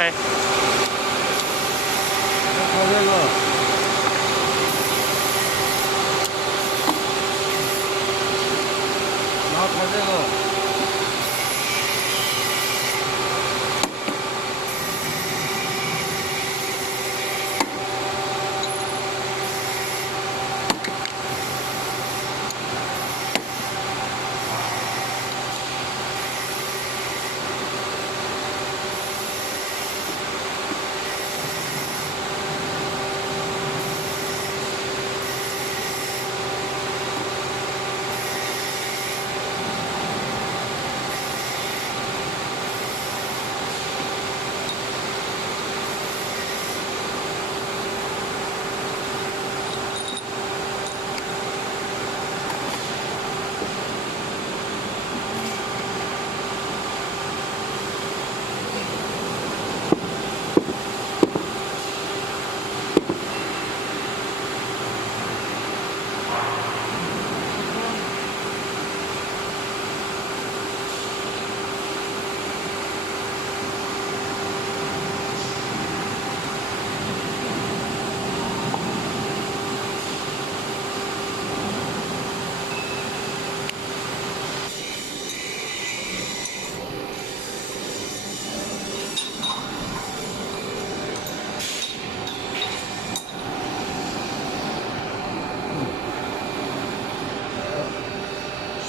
开。好这个，然后开这个。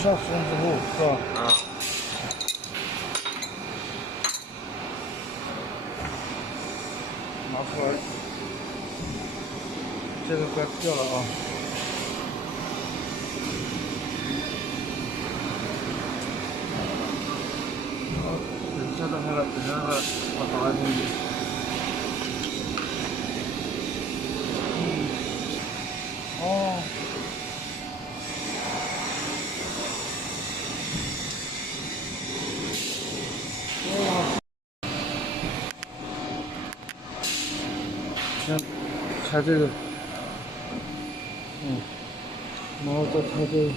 下松之后是吧？啊。拿出来，这个快掉了啊！等一下让它，等下它把档案东西。哦。 先开这个，然后再开这个。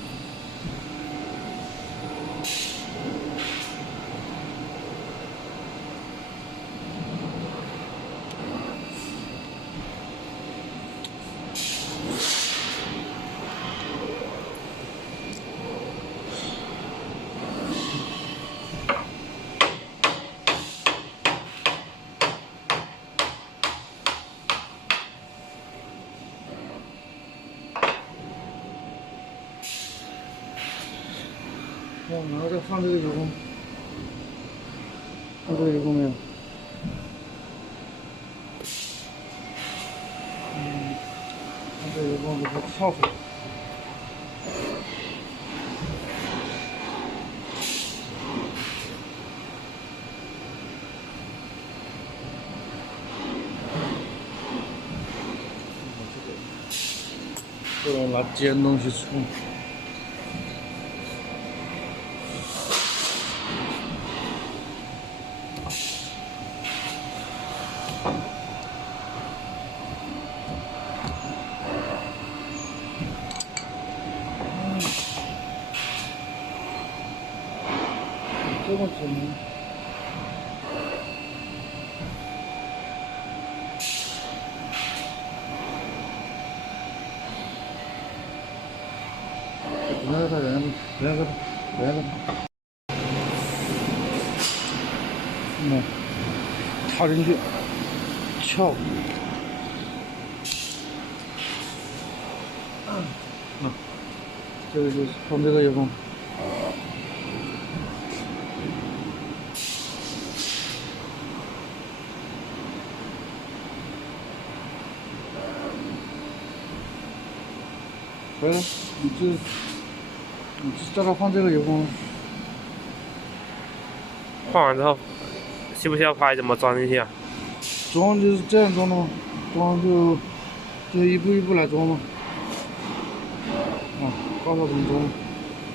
然后再放这个油封，放这个油封没有？放这个油封给它跳出来。这种拿尖东西冲。 这么简单。来，插进去，撬。这个就是放这个油封。 回来，你就叫他放这个油封。放完之后，需不需要拍？怎么装进去啊？装就是这样装的嘛，装就一步一步来装嘛。告诉他怎么装。